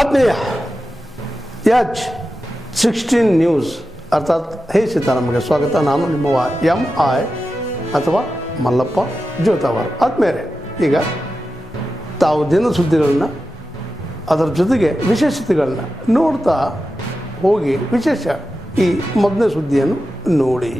ಆತ್ಮೀಯ H16 news ಅರ್ಥಾತ್ ಹೇ ಸೀತಾರಾಮಗೆ ಸ್ವಾಗತ. ನಾನು ನಿಮ್ಮವ MI ಅಥವಾ ಮಲ್ಲಪ್ಪ ಜೋತಾವರ್. ಆದ್ಮೇಲೆ ಈಗ ತಾವು ದಿನ ಸುದ್ದಿಗಳನ್ನ ಅದರ ಜೊತೆಗೆ ವಿಶೇಷತೆಗಳನ್ನ ನೋಡ್ತಾ ಹೋಗಿ ವಿಶೇಷ ಈ ಮೊದಲನೇ ಸುದ್ದಿಯನ್ನು ನೋಡಿ.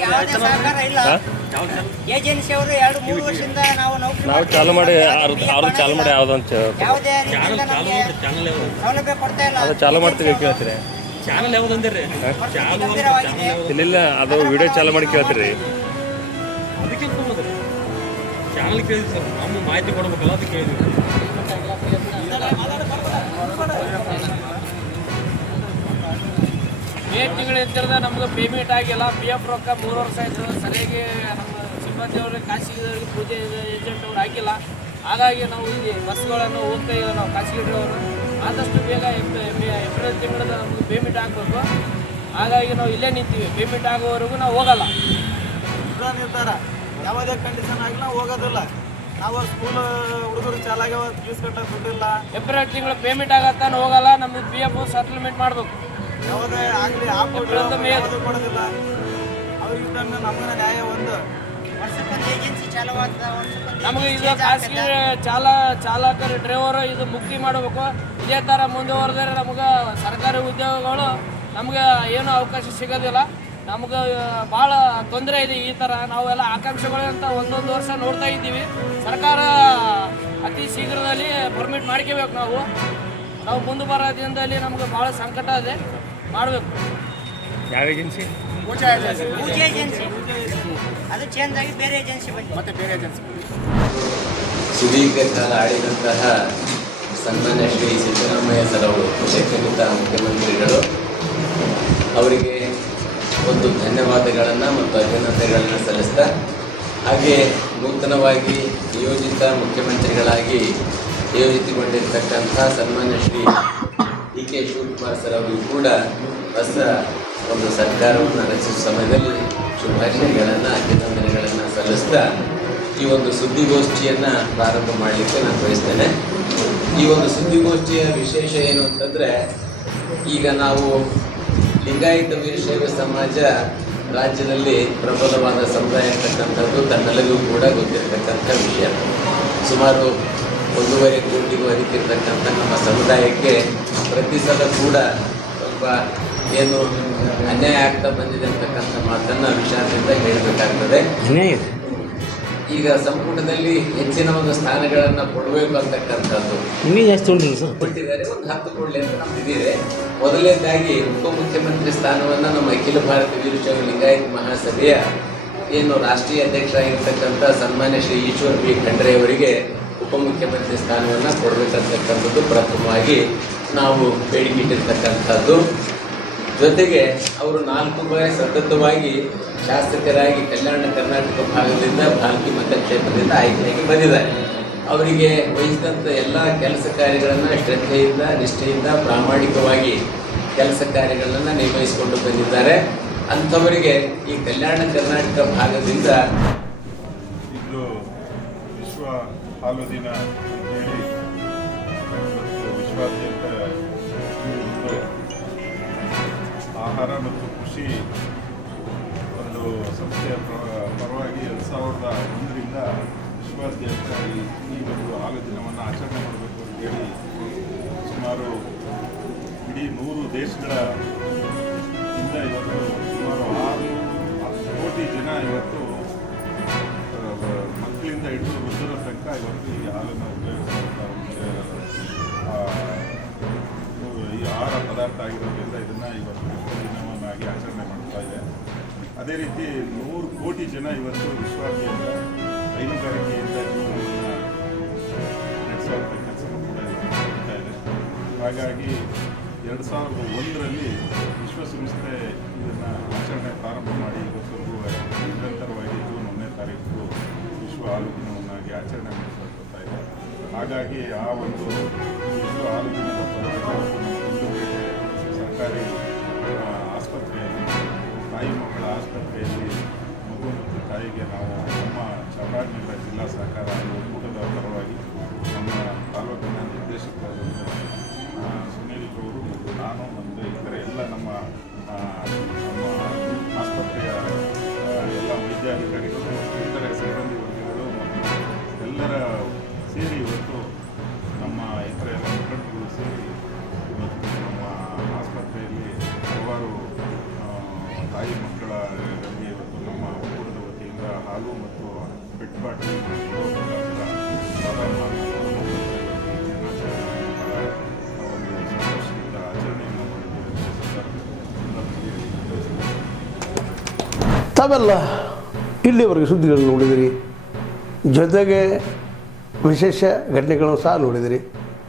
ಯಾವುದೇ ಸಹಕಾರ ಇಲ್ಲ. ಏಜೆನ್ಸಿ ಅವರು 2-3 ವರ್ಷದಿಂದ ನಾವು ಚಾಲು ಮಾಡಿ ಚಾಲು ಮಾಡಿ ಯಾವ್ದು ಅಂತ ಯಾವುದೇ ಸೌಲಭ್ಯ ಕೊಡ್ತಾ ಇಲ್ಲ. ಅದು ಚಾಲು ಮಾಡ್ತೀವಿ ಕೇಳ್ತೀರಿ. ಚಾನಲ್ ಯಾವ್ದು ಅಂದಿರಿ? ಇಲ್ಲ ಅದು ವಿಡಿಯೋ ಚಾಲು ಮಾಡಿ ಕೇಳ್ತೀರಿ. ಅದಕ್ಕೆ ಚಾನಲ್ ಕೇಳಿದ್ವಿ ಸರ್, ನಮ್ಮ ಮಾಹಿತಿ ಕೊಡ್ಬೇಕಲ್ಲ ಅದಕ್ಕೆ ಕೇಳಿದ್ವಿ. ಮೇ ತಿಂಗಳಿಂದ ನಮ್ಗೆ ಪೇಮೆಂಟ್ ಆಗಿಲ್ಲ. PF ರೊಕ್ಕ 3 ವರ್ಷ ಆಯಿತು. ಸರಿಯಾಗಿ ನಮ್ಮ ಸಿಬ್ಬಂದಿಯವ್ರಿಗೆ ಖಾಸಗಿದವ್ರಿಗೆ ಪೂಜೆ ಏಜೆಂಟ್ ಅವ್ರು ಆಗಿಲ್ಲ. ಹಾಗಾಗಿ ನಾವು ಇಲ್ಲಿ ಬಸ್ಗಳನ್ನು ಹೋಗ್ತಾ ಇದ್ದೀವಿ. ನಾವು ಖಾಸಗಿ ಡ್ರೈವರು ಆದಷ್ಟು ಬೇಗ ಏಪ್ರಿಲ್ ತಿಂಗಳದ ನಮ್ಗೆ ಪೇಮೆಂಟ್ ಆಗಬೇಕು. ಹಾಗಾಗಿ ನಾವು ಇಲ್ಲೇ ನಿಂತೀವಿ. ಪೇಮೆಂಟ್ ಆಗೋವರೆಗೂ ನಾವು ಹೋಗಲ್ಲ. ನಿರ್ಧಾರ ಯಾವುದೇ ಕಂಡೀಷನ್ ಆಗಿಲ್ಲ, ಹೋಗೋದಿಲ್ಲ. ನಾವು ಸ್ಕೂಲ್ ಹುಡುಗರು ಚಾಲಾಗ್ಯಾವ, ಫೀಸ್ ಕಟ್ಟಕ್ಕೆ ದುಡ್ಡಿಲ್ಲ. ಏಪ್ರಿಲ್ ತಿಂಗಳು ಪೇಮೆಂಟ್ ಆಗತ್ತಾನ ಹೋಗಲ್ಲ. ನಮ್ದು PF ಸೆಟಲ್ಮೆಂಟ್ ಮಾಡಬೇಕು. ಯಾವುದೇ ಆಗಲಿ ಕೊಡೋದಿಲ್ಲ. ಅವ್ರಿಗೆ ನಮ್ಗೆ ನ್ಯಾಯ ಒಂದು ವರ್ಷಕ್ಕೊಂದು ಏಜೆನ್ಸಿ ಚಾಲು ನಮಗೆ ಇದು ಖಾಸಗಿ ಚಾಲಕರು ಡ್ರೈವರು ಇದು ಮುಕ್ತಿ ಮಾಡಬೇಕು. ಇದೇ ಥರ ಮುಂದುವರೆದರೆ ನಮ್ಗೆ ಸರ್ಕಾರಿ ಉದ್ಯೋಗಗಳು ನಮ್ಗೆ ಏನೂ ಅವಕಾಶ ಸಿಗೋದಿಲ್ಲ. ನಮ್ಗೆ ಭಾಳ ತೊಂದರೆ ಇದೆ. ಈ ಥರ ನಾವೆಲ್ಲ ಆಕಾಂಕ್ಷೆಗಳು ಅಂತ ಒಂದೊಂದು ವರ್ಷ ನೋಡ್ತಾ ಇದ್ದೀವಿ. ಸರ್ಕಾರ ಅತಿ ಶೀಘ್ರದಲ್ಲಿ ಪರ್ಮಿಟ್ ಮಾಡ್ಕೋಬೇಕು. ನಾವು ಮುಂದೆ ಬರೋ ದಿನದಲ್ಲಿ ನಮ್ಗೆ ಭಾಳ ಸಂಕಟ ಇದೆ, ಮಾಡಬೇಕು. ಯಾವ ಏಜೆನ್ಸಿ? ಪೂಜೆ ಏಜೆನ್ಸಿ ಅದು ಚೇಂಜ್ ಆಗಿ ಬೇರೆ ಏಜೆನ್ಸಿ ಬಂತು. ಮತ್ತೆ ಬೇರೆ ಏಜೆನ್ಸಿ ಸುದೀರ್ಘ ಕಾಲ ಆಳಿದಂತಹ ಸನ್ಮಾನ್ಯ ಶ್ರೀ ಸಿದ್ದರಾಮಯ್ಯ ಸರ್ ಅವರು ಶೈಕ್ಷಣಿಕ ಮುಖ್ಯಮಂತ್ರಿಗಳು ಅವರಿಗೆ ಒಂದು ಧನ್ಯವಾದಗಳನ್ನು ಮತ್ತು ಅಭಿನಂದನೆಗಳನ್ನು ಸಲ್ಲಿಸ್ತಾ, ಹಾಗೆ ನೂತನವಾಗಿ ನಿಯೋಜಿತ ಮುಖ್ಯಮಂತ್ರಿಗಳಾಗಿ ನಿಯೋಜಿತಗೊಂಡಿರ್ತಕ್ಕಂಥ ಸನ್ಮಾನ್ಯ ಶ್ರೀ DK ಶಿವಕುಮಾರ್ ಸರ್ ಅವರಿಗೂ ಕೂಡ ಹೊಸ ಒಂದು ಸರ್ಕಾರವನ್ನು ರಚಿಸುವ ಸಮಯದಲ್ಲಿ ಶುಭಾಶಯಗಳನ್ನು ಅಭಿನಂದನೆಗಳನ್ನು ಸಲ್ಲಿಸ್ತಾ ಈ ಒಂದು ಸುದ್ದಿಗೋಷ್ಠಿಯನ್ನು ಪ್ರಾರಂಭ ಮಾಡಲಿಕ್ಕೆ ನಾನು ಬಯಸ್ತೇನೆ. ಈ ಒಂದು ಸುದ್ದಿಗೋಷ್ಠಿಯ ವಿಶೇಷ ಏನು ಅಂತಂದರೆ, ಈಗ ನಾವು ಲಿಂಗಾಯತ ವೀರಶೈವ ಸಮಾಜ ರಾಜ್ಯದಲ್ಲಿ ಪ್ರಬಲವಾದ ಸಮುದಾಯ ಇರ್ತಕ್ಕಂಥದ್ದು ತನ್ನೆಲ್ಲರಿಗೂ ಕೂಡ ಗೊತ್ತಿರತಕ್ಕಂಥ ವಿಷಯ. ಸುಮಾರು 1.5 ಕೋಟಿಗೂ ಅಧಿಕಿರ್ತಕ್ಕಂಥ ನಮ್ಮ ಸಮುದಾಯಕ್ಕೆ ಪ್ರತಿ ಸಲ ಕೂಡ ಸ್ವಲ್ಪ ಏನು ಅನ್ಯಾಯ ಆಗ್ತಾ ಬಂದಿದೆ ಅಂತಕ್ಕಂಥ ಮಾತನ್ನು ವಿಷಾದದಿಂದ ಹೇಳಬೇಕಾಗ್ತದೆ. ಈಗ ಸಂಪುಟದಲ್ಲಿ ಹೆಚ್ಚಿನ ಒಂದು ಸ್ಥಾನಗಳನ್ನು ಕೊಡಬೇಕು ಅಂತಕ್ಕಂಥದ್ದು ಕೊಟ್ಟಿದ್ದಾರೆ. ಒಂದು 10 ಕೊಡಲಿ ಅಂತ ನಮ್ದಿದೆ. ಮೊದಲನೇದಾಗಿ ಉಪಮುಖ್ಯಮಂತ್ರಿ ಸ್ಥಾನವನ್ನು ನಮ್ಮ ಅಖಿಲ ಭಾರತ ವೀರಶೈವ ಲಿಂಗಾಯತ ಮಹಾಸಭೆಯ ಏನು ರಾಷ್ಟ್ರೀಯ ಅಧ್ಯಕ್ಷರಾಗಿರ್ತಕ್ಕಂಥ ಸನ್ಮಾನ್ಯ ಶ್ರೀ ಈಶ್ವರ್ B. ಖಂಡ್ರೆ ಅವರಿಗೆ ಉಪಮುಖ್ಯಮಂತ್ರಿ ಸ್ಥಾನವನ್ನು ಕೊಡಬೇಕಂತಕ್ಕಂಥದ್ದು ಪ್ರಥಮವಾಗಿ ನಾವು ಬೇಡಿಕೆ ಇಟ್ಟಿರ್ತಕ್ಕಂಥದ್ದು. ಜೊತೆಗೆ ಅವರು 4 ಬಾರಿ ಸತತವಾಗಿ ಶಾಸಕರಾಗಿ ಕಲ್ಯಾಣ ಕರ್ನಾಟಕ ಭಾಗದಿಂದ ಭಾಲ್ಕಿ ಮತಕ್ಷೇತ್ರದಿಂದ ಆಯ್ಕೆಯಾಗಿ ಬಂದಿದ್ದಾರೆ. ಅವರಿಗೆ ವಹಿಸಿದಂಥ ಎಲ್ಲ ಕೆಲಸ ಕಾರ್ಯಗಳನ್ನು ಶ್ರದ್ಧೆಯಿಂದ, ನಿಷ್ಠೆಯಿಂದ, ಪ್ರಾಮಾಣಿಕವಾಗಿ ಕೆಲಸ ಕಾರ್ಯಗಳನ್ನು ನಿರ್ವಹಿಸಿಕೊಂಡು ಬಂದಿದ್ದಾರೆ. ಅಂಥವರಿಗೆ ಈ ಕಲ್ಯಾಣ ಕರ್ನಾಟಕ ಭಾಗದಿಂದ ಇದು ವಿಶ್ವ ಹಾಲು ದಿನ ಅಂತೇಳಿ ವಿಶ್ವಾದ್ಯಂತ ಆಹಾರ ಮತ್ತು ಕೃಷಿ ಒಂದು ಸಂಸ್ಥೆಯ ಪರವಾಗಿ 2001ರಿಂದ ವಿಶ್ವಾದ್ಯಂತ ಈ ಒಂದು ಹಾಲು ದಿನವನ್ನು ಆಚರಣೆ ಮಾಡಬೇಕು ಅಂತೇಳಿ ಸುಮಾರು ಇಡೀ 100 ದೇಶಗಳ ಇಂದ ಇವತ್ತು ಸುಮಾರು 6 ಕೋಟಿ ಜನ ಇವತ್ತು ಮಕ್ಕಳಿಂದ ಹಿಡಿದು ವೃದ್ಧರ ತನಕ ಇವತ್ತು ಈ ಹಾಲನ್ನು ಉಪಯೋಗಿಸುವಂಥ ಈ ಆಹಾರ ಪದಾರ್ಥ ಆಗಿರೋದ್ರಿಂದ ಇದನ್ನು ಇವತ್ತು ವಿಶ್ವ ದಿನವನ್ನಾಗಿ ಆಚರಣೆ ಮಾಡ್ತಾ ಇದೆ. ಅದೇ ರೀತಿ 100 ಕೋಟಿ ಜನ ಇವತ್ತು ವಿಶ್ವಾದ್ಯಂತ ಹೈನುಗಾರಿಕೆಯಿಂದ ಜೀವನವನ್ನು ನಡೆಸುವಂಥ ಕೆಲಸನೂ ಕೂಡ ನಡೀತಾ ಇದೆ. ಹಾಗಾಗಿ 2001ರಲ್ಲಿ ವಿಶ್ವಸಂಸ್ಥೆ ಇದನ್ನು ಆಚರಣೆ ಪ್ರಾರಂಭ ಮಾಡಿ ಇವತ್ತರೆಗೂ ನಿರಂತರವಾಗಿ ಜೂನ್ 1ನೇ ತಾರೀಕು ವಿಶ್ವ ಹಾಲು ದಿನವನ್ನಾಗಿ ಆಚರಣೆ ಮಾಡಿಸ್ತಾ ಇದೆ. ಹಾಗಾಗಿ ಆ ಒಂದು ವಿಶ್ವ ಹಾಲು ದಿನದ ಪರವಾಗಿ ಗುಂಡ್ಲುಪೇಟೆ ಸರ್ಕಾರಿ ಆಸ್ಪತ್ರೆಯಲ್ಲಿ ತಾಯಿ ಮಕ್ಕಳ ಆಸ್ಪತ್ರೆಯಲ್ಲಿ ಮಗು ಮತ್ತು ತಾಯಿಗೆ ನಾವು ನಮ್ಮ ಚಾಮರಾಜನಗರ ಜಿಲ್ಲಾ ಸಹಕಾರ ಒಕ್ಕೂಟದ ಪರವಾಗಿ ನಮ್ಮ ತಾಲೂಕಿನ ನಿರ್ದೇಶಕರಾದಂಥ ಸುನೀಲ್ ಅವರು ಮತ್ತು ನಾನು ಮತ್ತು ಇತರ ಎಲ್ಲ ನಮ್ಮ ಆಸ್ಪತ್ರೆಯ ಎಲ್ಲ ವೈದ್ಯಾಧಿಕಾರಿಗಳು ಇತರ ಸಿಬ್ಬಂದಿ ವರ್ಗಗಳು ಮತ್ತು ಎಲ್ಲರ ಸೇರಿ ಇವತ್ತು ನಮ್ಮ ಇತರ ಎಲ್ಲ ಮುಖಂಡರುಗಳು ಸೇರಿ ಇವತ್ತು ನಮ್ಮ ಆಸ್ಪತ್ರೆಯಲ್ಲಿ ಹಲವಾರು ತಾಯಿ ಮಕ್ಕಳಗಳಿಗೆ ಇವತ್ತು ನಮ್ಮ ಒಕ್ಕೂಟದ ವತಿಯಿಂದ ಹಾಲು ಮತ್ತು ಪೆಟ್ ಬಾಟಲಿ ತಾವೆಲ್ಲ ಇಲ್ಲಿವರೆಗೆ ಸುದ್ದಿಗಳನ್ನು ನೋಡಿದಿರಿ, ಜೊತೆಗೆ ವಿಶೇಷ ಘಟನೆಗಳನ್ನು ಸಹ ನೋಡಿದಿರಿ.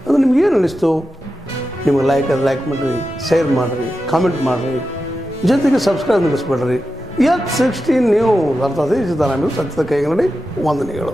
ಅದು ನಿಮ್ಗೇನು ಅನ್ನಿಸ್ತು? ನಿಮಗೆ ಲೈಕ್ ಮಾಡಿರಿ, ಶೇರ್ ಮಾಡಿರಿ, ಕಾಮೆಂಟ್ ಮಾಡಿರಿ, ಜೊತೆಗೆ ಸಬ್ಸ್ಕ್ರೈಬ್ ನಡೆಸ್ಬೇಡ್ರಿ. H16 ನ್ಯೂಸ್ ಅರ್ಥಾತ್ ಈ ಸಿದ್ದರಾಮಯ್ಯ ಸತ್ಯದ ಕೈಗನ್ನಡಿ ವಂದನೆಗಳು.